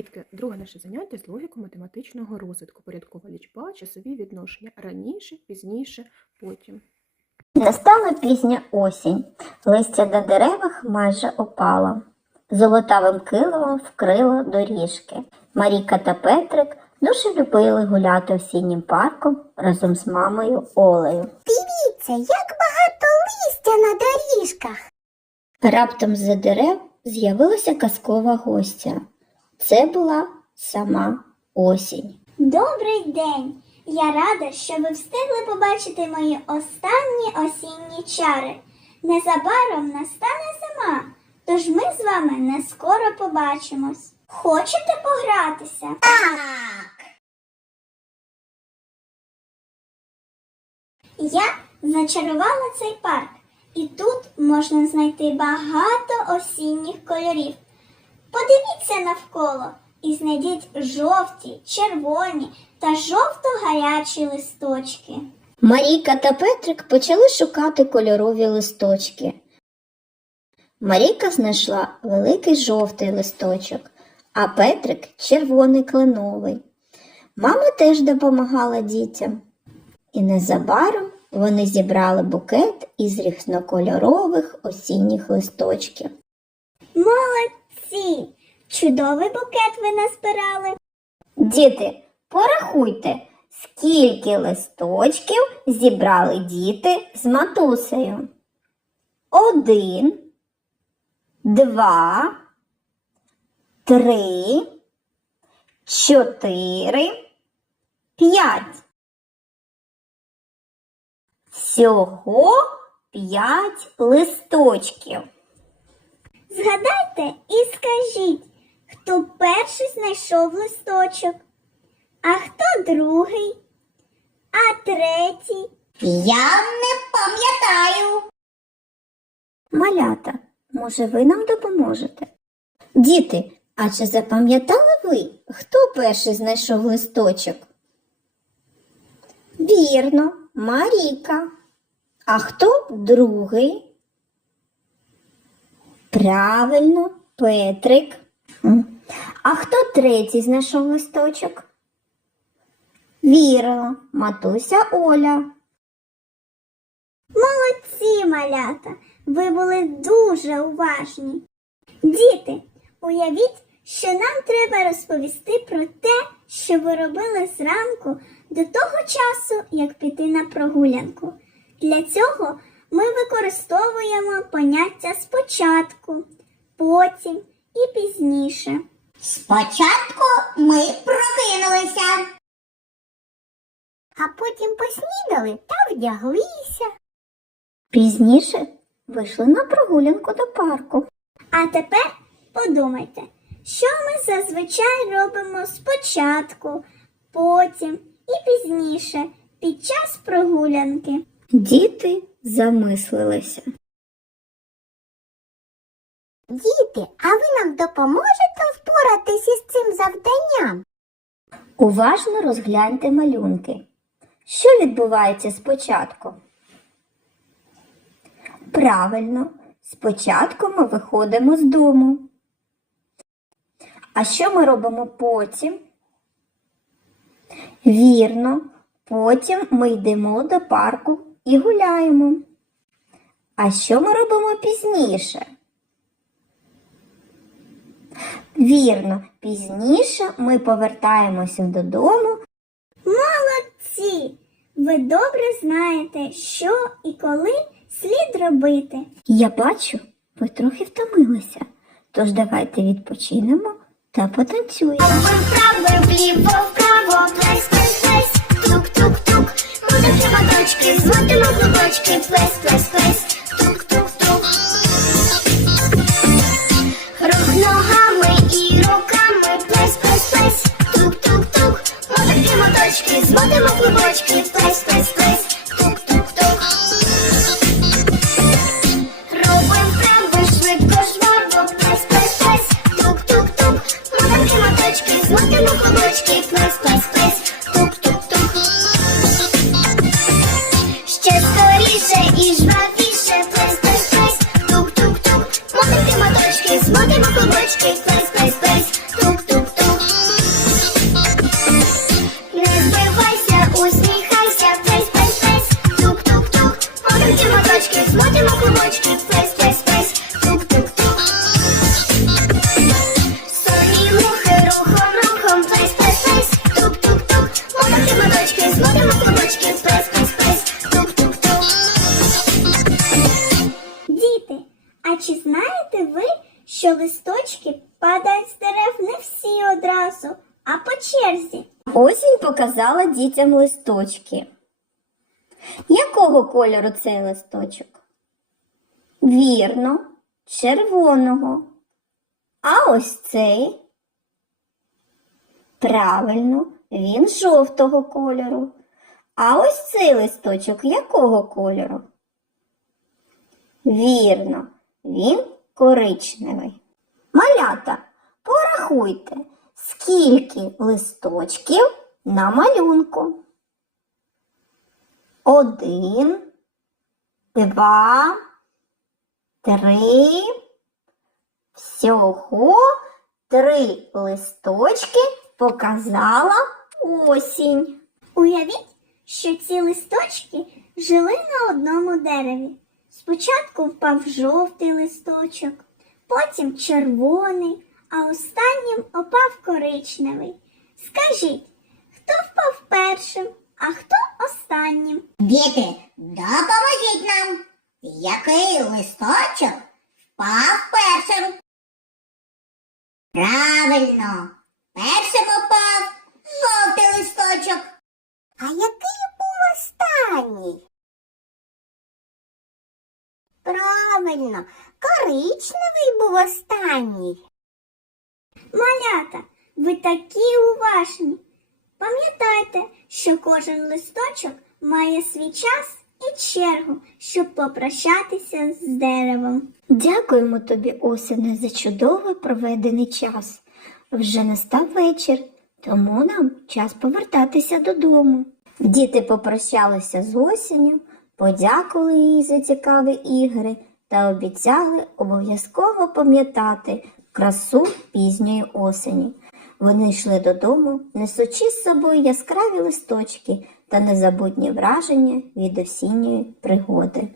Дітки, друге наше заняття з логіко-математичного розвитку. Порядкова лічба, часові відношення раніше, пізніше, потім. Настала пізня осінь, листя на деревах майже опало. Золотавим килимом вкрило доріжки. Маріка та Петрик дуже любили гуляти осіннім парком разом з мамою Олею. Дивіться, як багато листя на доріжках. Раптом з-за дерев з'явилася казкова гостя. Це була сама осінь. Добрий день! Я рада, що ви встигли побачити мої останні осінні чари. Незабаром настане зима, тож ми з вами не скоро побачимось. Хочете погратися? Так. Я зачарувала цей парк, і тут можна знайти багато осінніх кольорів. Подивіться навколо і знайдіть жовті, червоні та жовто-гарячі листочки. Марійка та Петрик почали шукати кольорові листочки. Марійка знайшла великий жовтий листочок, а Петрик червоний кленовий. Мама теж допомагала дітям. І незабаром вони зібрали букет із різнокольорових осінніх листочків. Молодці! Чудовий букет ви назбирали. Діти, порахуйте, скільки листочків зібрали діти з матусею. Один, два, три, чотири, п'ять. Всього п'ять листочків. Згадайте і скажіть, хто перший знайшов листочок, а хто другий, а третій. Я не пам'ятаю. Малята, може, ви нам допоможете? Діти, а чи запам'ятали ви, хто перший знайшов листочок? Вірно, Маріка. А хто другий? Правильно, Петрик. А хто третій знайшов листочок? Вірно, матуся Оля. Молодці, малята, ви були дуже уважні. Діти, уявіть, що нам треба розповісти про те, що ви робили зранку до того часу, як піти на прогулянку. Для цього ми використовуємо поняття спочатку, потім і пізніше. Спочатку ми прокинулися, А потім поснідали та вдяглися. Пізніше вийшли на прогулянку до парку. А тепер подумайте, що ми зазвичай робимо спочатку, потім і пізніше під час прогулянки. Діти замислилися. Діти, а ви нам допоможете впоратися з цим завданням? Уважно розгляньте малюнки. Що відбувається спочатку? Правильно, спочатку ми виходимо з дому. А що ми робимо потім? Вірно, потім ми йдемо до парку і гуляємо. А що ми робимо пізніше? Вірно, пізніше ми повертаємося додому Молодці! Ви добре знаєте, що і коли слід робити. Я бачу, ви трохи втомилися. Тож давайте відпочинемо та потанцюємо. Вправо, вліво, вправо, плес, змотимо клубочки, плес, Що листочки падають з дерев не всі одразу, а по черзі. Осінь показала дітям листочки. Якого кольору цей листочок? Вірно, червоного. А ось цей. Правильно, він жовтого кольору. А ось цей листочок якого кольору? Вірно, він коричневий. Малята, порахуйте, скільки листочків на малюнку. Один, два, три. Всього три листочки показала осінь. Уявіть, що ці листочки жили на одному дереві. Спочатку впав жовтий листочок, потім червоний, а останнім опав коричневий. Скажіть, хто впав першим, а хто останнім? Діти, допоможіть нам. Який листочок впав першим? Правильно, першим упав жовтий листочок. А який був останній? Правильно, коричневий був останній. Малята, ви такі уважні. Пам'ятайте, що кожен листочок має свій час і чергу, щоб попрощатися з деревом. Дякуємо тобі, осіне, за чудово проведений час. Вже настав вечір, тому нам час повертатися додому. Діти попрощалися з осінню, подякували їй за цікаві ігри та обіцяли обов'язково пам'ятати красу пізньої осені. Вони йшли додому, несучи з собою яскраві листочки та незабутні враження від осінньої пригоди.